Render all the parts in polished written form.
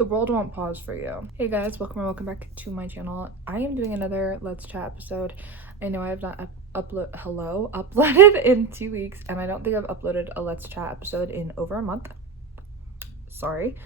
The world won't pause for you. Hey guys, welcome back to my channel. I am doing another Let's Chat episode. I know I have not uploaded in 2 weeks, and I don't think I've uploaded a Let's Chat episode in over a month. Sorry.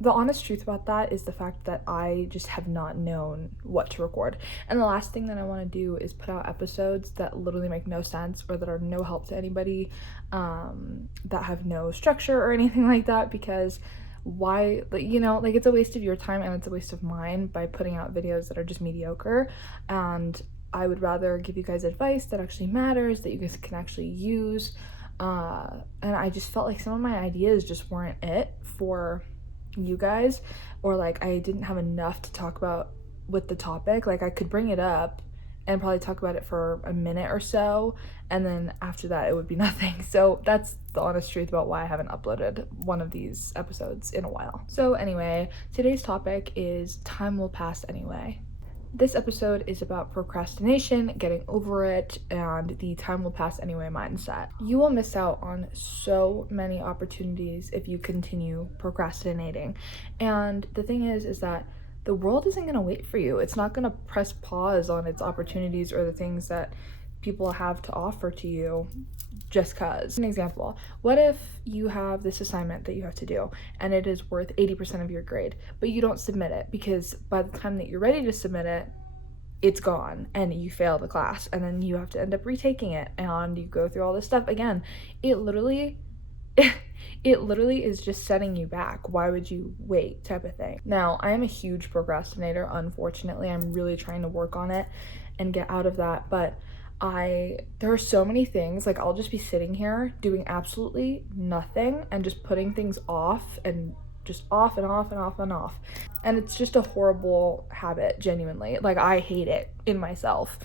The honest truth about that is the fact that I just have not known what to record. And the last thing that I want to do is put out episodes that literally make no sense or that are no help to anybody, that have no structure or anything like that, because why, like it's a waste of your time and it's a waste of mine by putting out videos that are just mediocre. And I would rather give you guys advice that actually matters, that you guys can actually use. And I just felt like some of my ideas just weren't it for you guys, or like I didn't have enough to talk about with the topic. Like I could bring it up and probably talk about it for a minute or so, and then after that it would be nothing. So that's the honest truth about why I haven't uploaded one of these episodes in a while. So anyway, today's topic is time will pass anyway. This episode is about procrastination, getting over it, and the time will pass anyway mindset. You will miss out on so many opportunities if you continue procrastinating. And the thing is that the world isn't going to wait for you. It's not going to press pause on its opportunities or the things that people have to offer to you just cause. An example, what if you have this assignment that you have to do and it is worth 80% of your grade, but you don't submit it because by the time that you're ready to submit it, it's gone and you fail the class, and then you have to end up retaking it and you go through all this stuff again. It literally is just setting you back. Why would you wait, type of thing. Now, I am a huge procrastinator. Unfortunately, I'm really trying to work on it and get out of that, but there are so many things, like I'll just be sitting here doing absolutely nothing and just putting things off and just off and off and off and off. And it's just a horrible habit, genuinely. Like I hate it in myself.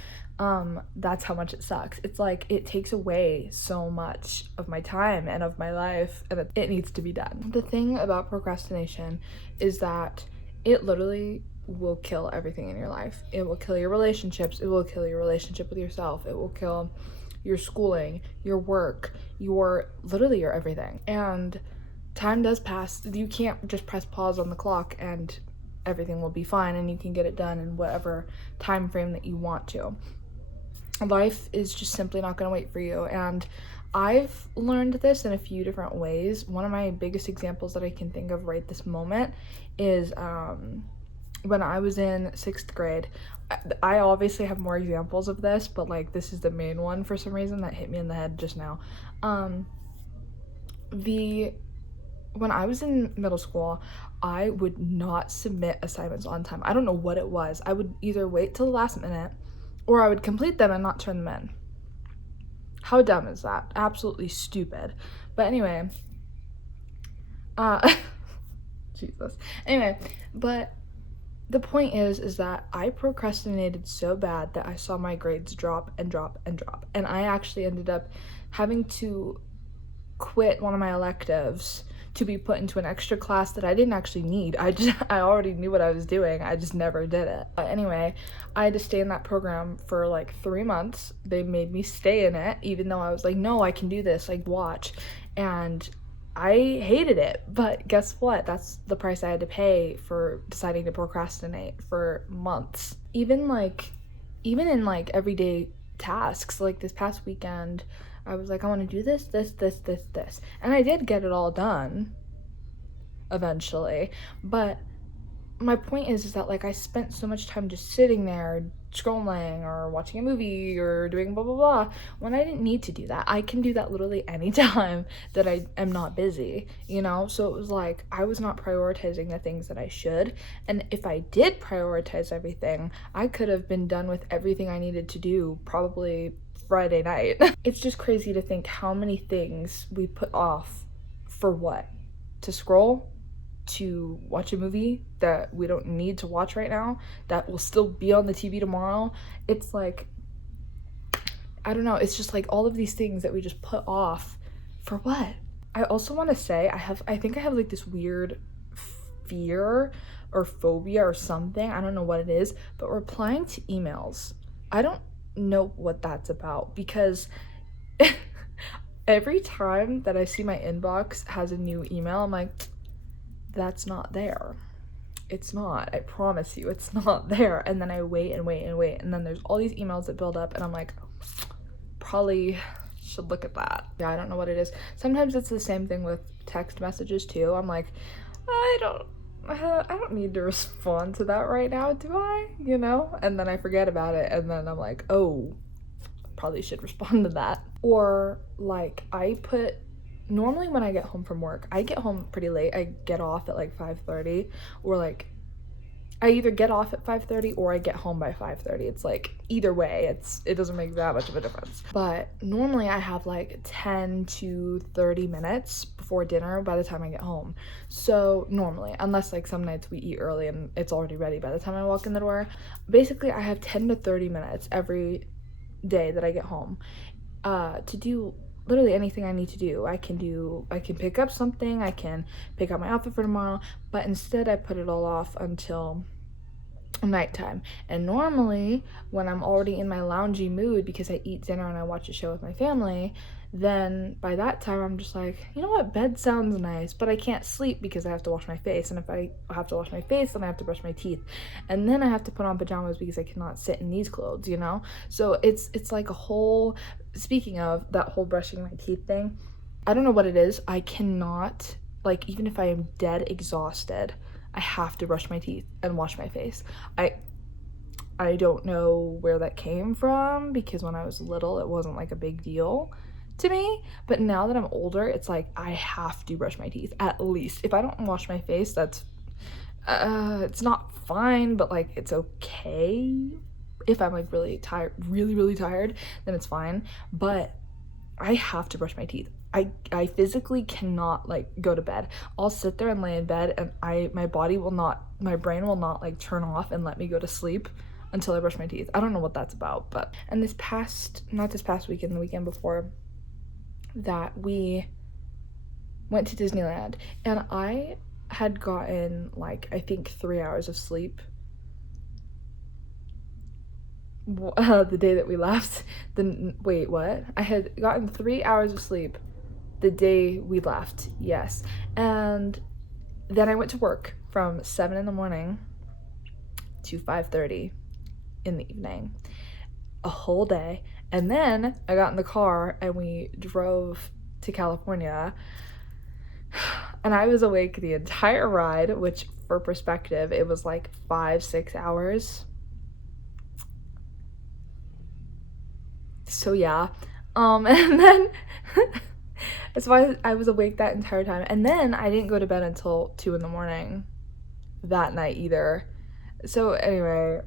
That's how much it sucks. It's like it takes away so much of my time and of my life, and it needs to be done. The thing about procrastination is that it literally will kill everything in your life. It will kill your relationships. It will kill your relationship with yourself. It will kill your schooling, your work, your everything. And time does pass. You can't just press pause on the clock and everything will be fine and you can get it done in whatever time frame that you want to. Life is just simply not going to wait for you, and I've learned this in a few different ways. One of my biggest examples that I can think of right this moment is when I was in 6th grade. I obviously have more examples of this, but like this is the main one for some reason that hit me in the head just now. When I was in middle school, I would not submit assignments on time. I don't know what it was. I would either wait till the last minute or I would complete them and not turn them in. How dumb is that? Absolutely stupid. But anyway, Jesus. Anyway, but the point is that I procrastinated so bad that I saw my grades drop and drop and drop. And I actually ended up having to quit one of my electives to be put into an extra class that I didn't actually need. I already knew what I was doing. I just never did it. But anyway, I had to stay in that program for like 3 months. They made me stay in it, even though I was like, no, I can do this, like watch. And I hated it, but guess what? That's the price I had to pay for deciding to procrastinate for months. Even in like everyday tasks, like this past weekend, I was like, I want to do this. And I did get it all done eventually. But my point is that like I spent so much time just sitting there scrolling or watching a movie or doing blah blah blah when I didn't need to do that. I can do that literally anytime that I am not busy, so it was like I was not prioritizing the things that I should. And if I did prioritize everything, I could have been done with everything I needed to do probably Friday night. It's just crazy to think how many things we put off for what? To scroll? To watch a movie that we don't need to watch right now, that will still be on the TV tomorrow. It's like, I don't know, it's just like all of these things that we just put off for what? I also want to say I think I have like this weird fear or phobia or something, I don't know what it is, but replying to emails, I don't know what that's about, because every time that I see my inbox has a new email, I'm like, that's not there. It's not. I promise you, it's not there. And then I wait and wait and wait, and then there's all these emails that build up, and I'm like, probably should look at that. Yeah, I don't know what it is. Sometimes it's the same thing with text messages too. I'm like, I don't need to respond to that right now, do I? You know? And then I forget about it, and then I'm like, oh, probably should respond to that. Or like normally when I get home from work, I get home pretty late. I get off at like 5:30, or like I either get off at 5:30 or I get home by 5:30. It's like either way, it doesn't make that much of a difference. But normally I have like 10 to 30 minutes before dinner by the time I get home. So normally, unless like some nights we eat early and it's already ready by the time I walk in the door, basically I have 10 to 30 minutes every day that I get home to do literally anything I need to do. I can pick up something, I can pick up my outfit for tomorrow, but instead I put it all off until nighttime. And normally when I'm already in my loungy mood because I eat dinner and I watch a show with my family, then by that time I'm just like, you know what, bed sounds nice, but I can't sleep because I have to wash my face, and if I have to wash my face, then I have to brush my teeth, and then I have to put on pajamas because I cannot sit in these clothes, you know? So it's like a whole, speaking of that whole brushing my teeth thing, I don't know what it is, I cannot, like, even if I am dead exhausted, I have to brush my teeth and wash my face. I don't know where that came from, because when I was little it wasn't like a big deal to me, but now that I'm older, it's like I have to brush my teeth at least. If I don't wash my face, that's it's not fine, but like it's okay. If I'm like really tired, really tired, then it's fine, but I have to brush my teeth. I physically cannot like go to bed. I'll sit there and lay in bed, and my brain will not like turn off and let me go to sleep until I brush my teeth. I don't know what that's about, but and not this past weekend, the weekend before that, we went to Disneyland, and I had gotten like I think 3 hours of sleep the day that we left. Wait, what? I had gotten 3 hours of sleep the day we left, yes. And then I went to work from 7 in the morning to 5:30 in the evening, a whole day. And then I got in the car and we drove to California, and I was awake the entire ride, which for perspective, it was like 5-6 hours. So yeah, and then that's why I was awake that entire time. And then I didn't go to bed until 2 in the morning that night either. So anyway,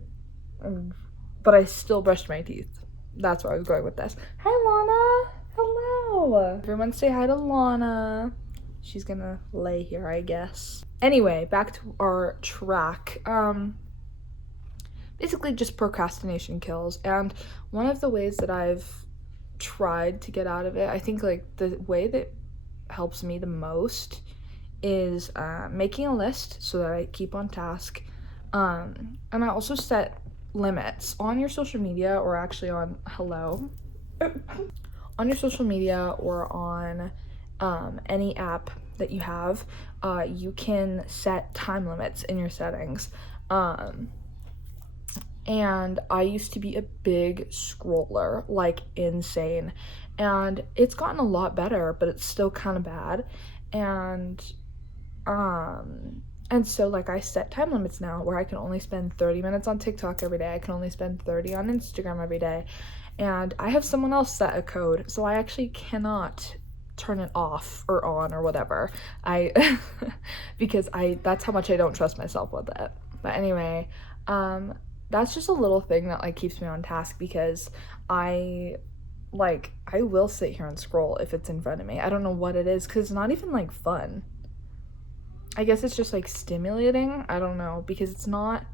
but I still brushed my teeth. That's where I was going with this. Hi, Lana. Hello. Everyone say hi to Lana. She's gonna lay here, I guess. Anyway, back to our track. Basically just procrastination kills. And one of the ways that I've tried to get out of it, I think like the way that helps me the most is making a list so that I keep on task. And I also set limits on your social media, or actually on on your social media, or on any app that you have. You can set time limits in your settings. And I used to be a big scroller, like insane, and it's gotten a lot better, but it's still kind of bad. And so like I set time limits now where I can only spend 30 minutes on TikTok every day. I can only spend 30 on Instagram every day. And I have someone else set a code, so I actually cannot turn it off or on or whatever. Because that's how much I don't trust myself with it. But anyway, that's just a little thing that like keeps me on task, because I will sit here and scroll if it's in front of me. I don't know what it is, because it's not even like fun. I guess it's just like stimulating. I don't know, because it's not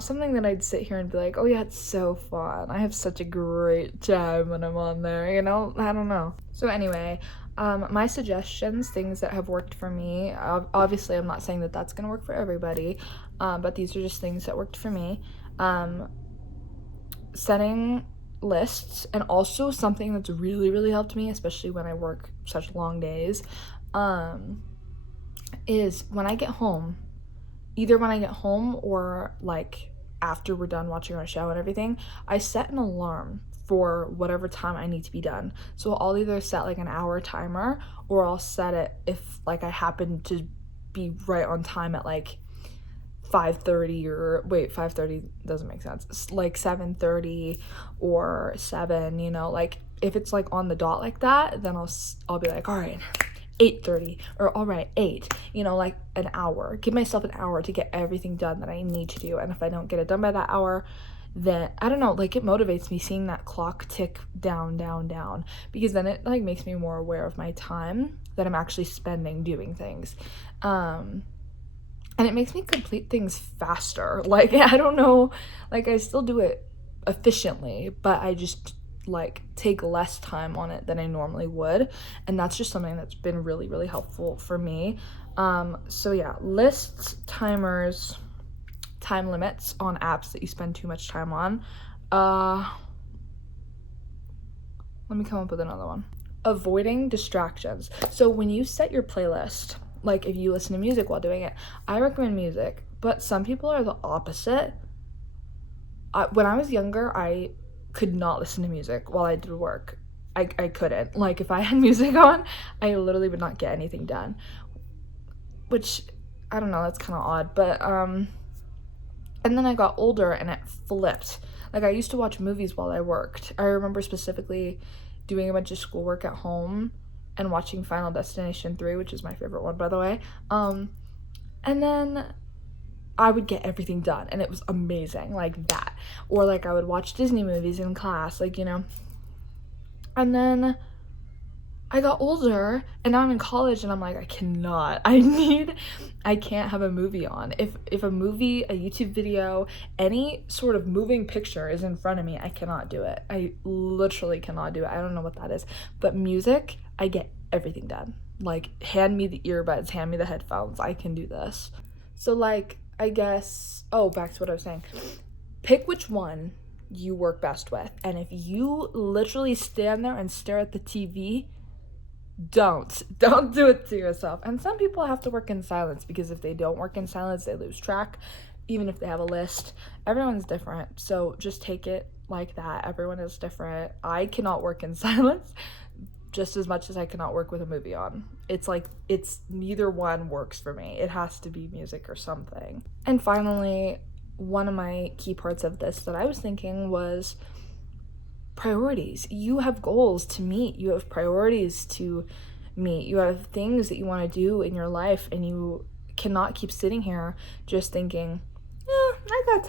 something that I'd sit here and be like, oh yeah, it's so fun, I have such a great time when I'm on there, you know? I don't know. So anyway, my suggestions, things that have worked for me, obviously I'm not saying that that's gonna work for everybody, but these are just things that worked for me. Setting lists, and also something that's really helped me, especially when I work such long days, is when I get home, either when I get home or like after we're done watching our show and everything, I set an alarm for whatever time I need to be done. So I'll either set like an hour timer, or I'll set it if like I happen to be right on time at like 5:30, or wait, 5:30 doesn't make sense. It's like 7:30 or 7, you know, like if it's like on the dot like that, then I'll be like, all right, 8:30, or all right, 8, you know, like an hour. Give myself an hour to get everything done that I need to do. And if I don't get it done by that hour, then I don't know, like it motivates me seeing that clock tick down, down, down, because then it like makes me more aware of my time that I'm actually spending doing things. And it makes me complete things faster. Like, I don't know, like I still do it efficiently, but I just like take less time on it than I normally would. And that's just something that's been really, really helpful for me. So yeah, lists, timers, time limits on apps that you spend too much time on. Let me come up with another one. Avoiding distractions. So when you set your playlist, like if you listen to music while doing it, I recommend music, but some people are the opposite. When I was younger, I could not listen to music while I did work. I couldn't. Like if I had music on, I literally would not get anything done, which I don't know, that's kind of odd. But and then I got older and it flipped. Like I used to watch movies while I worked. I remember specifically doing a bunch of schoolwork at home and watching Final Destination 3, which is my favorite one, by the way. And then I would get everything done, and it was amazing, like that. Or like I would watch Disney movies in class, like, you know. And then I got older, and now I'm in college, and I'm like, I can't have a movie on. If a movie, a YouTube video, any sort of moving picture is in front of me, I cannot do it. I literally cannot do it. I don't know what that is. But music, I get everything done. Like, hand me the earbuds, hand me the headphones, I can do this. So like, I guess, back to what I was saying. Pick which one you work best with. And if you literally stand there and stare at the TV, don't do it to yourself. And some people have to work in silence, because if they don't work in silence, they lose track, even if they have a list. Everyone's different, so just take it like that. Everyone is different. I cannot work in silence just as much as I cannot work with a movie on. It's like, it's neither one works for me. It has to be music or something. And finally, one of my key parts of this that I was thinking was priorities. You have goals to meet, you have priorities to meet, you have things that you want to do in your life, and you cannot keep sitting here just thinking, I got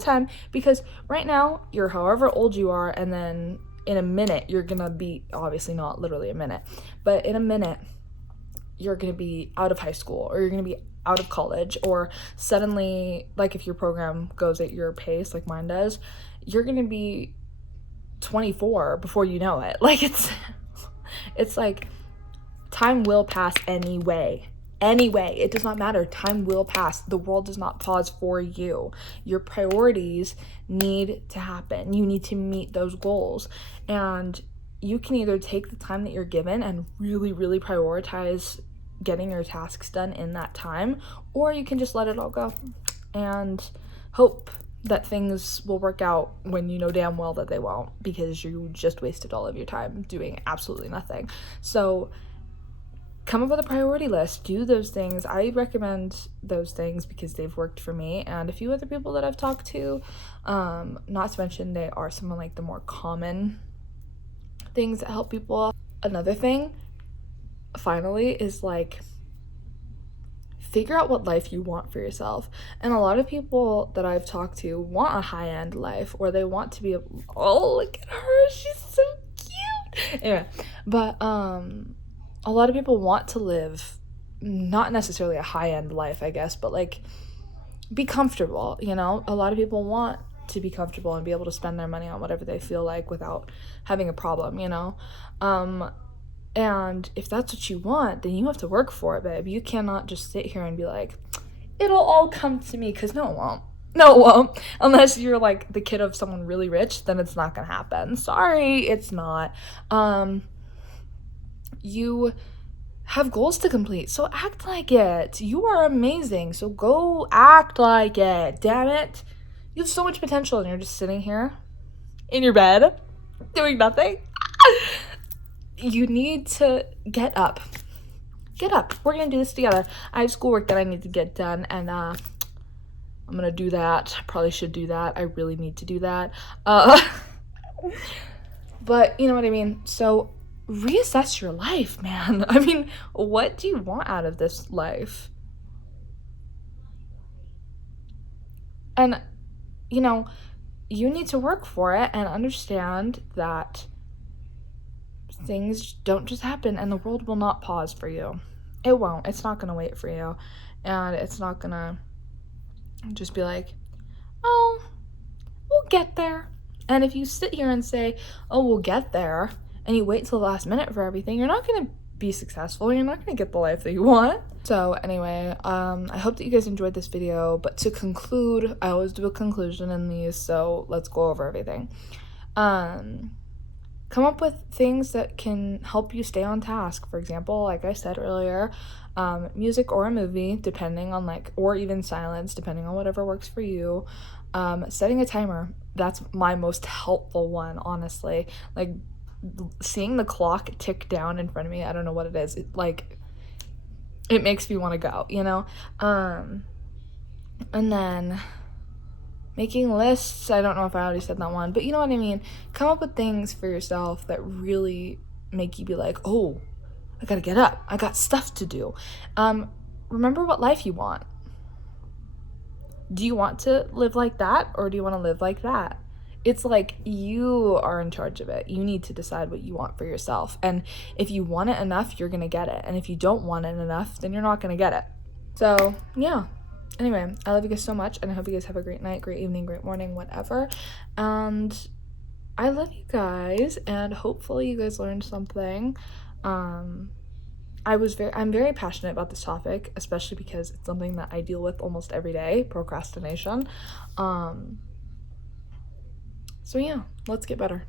time, because right now you're however old you are, and then in a minute you're gonna be, obviously not literally a minute, but in a minute you're gonna be out of high school, or you're gonna be out of college, or suddenly, like if your program goes at your pace like mine does, you're gonna be 24 before you know it. Like it's like time will pass anyway. It does not matter. Time will pass. The world does not pause for you. Your priorities need to happen. You need to meet those goals, and you can either take the time that you're given and really, really prioritize getting your tasks done in that time, or you can just let it all go and hope that things will work out when you know damn well that they won't, because you just wasted all of your time doing absolutely nothing. So come up with a priority list, do those things. I recommend those things because they've worked for me and a few other people that I've talked to, not to mention they are some of like the more common things that help people. Another thing, finally, is like, figure out what life you want for yourself. And a lot of people that I've talked to want a high-end life, or they want to be look at her, she's so cute. Anyway, but a lot of people want to live not necessarily a high-end life, I guess, but like be comfortable, you know? A lot of people want to be comfortable and be able to spend their money on whatever they feel like without having a problem, you know? And if that's what you want, then you have to work for it, babe. You cannot just sit here and be like, it'll all come to me, because no, it won't. No, it won't. Unless you're like the kid of someone really rich, then it's not gonna happen. Sorry, it's not. You have goals to complete. So act like it. You are amazing. So go act like it. Damn it. You have so much potential and you're just sitting here in your bed doing nothing. You need to get up. Get up. We're going to do this together. I have schoolwork that I need to get done, and I'm going to do that. I probably should do that. I really need to do that. But you know what I mean? So reassess your life, man. I mean, what do you want out of this life? And, you know, you need to work for it and understand that things don't just happen and the world will not pause for you. It won't. It's not going to wait for you. And it's not going to just be like, oh, we'll get there. And if you sit here and say, oh, we'll get there, and you wait till the last minute for everything, you're not going to be successful. You're not going to get the life that you want. So anyway, I hope that you guys enjoyed this video. But to conclude, I always do a conclusion in these, so let's go over everything. Come up with things that can help you stay on task. For example, like I said earlier, music or a movie, depending on or even silence, depending on whatever works for you. Setting a timer, that's my most helpful one, honestly. Like, seeing the clock tick down in front of me, I don't know what it is. It makes me want to go, you know? And then making lists, I don't know if I already said that one, but you know what I mean. Come up with things for yourself that really make you be like, oh, I gotta get up. I got stuff to do. Remember what life you want. Do you want to live like that, or do you want to live like that? It's like you are in charge of it. You need to decide what you want for yourself. And if you want it enough, you're going to get it. And if you don't want it enough, then you're not going to get it. So, yeah. Anyway, I love you guys so much, and I hope you guys have a great night, great evening, great morning, whatever. And I love you guys, and hopefully you guys learned something. I'm very passionate about this topic, especially because it's something that I deal with almost every day, procrastination. So yeah, let's get better.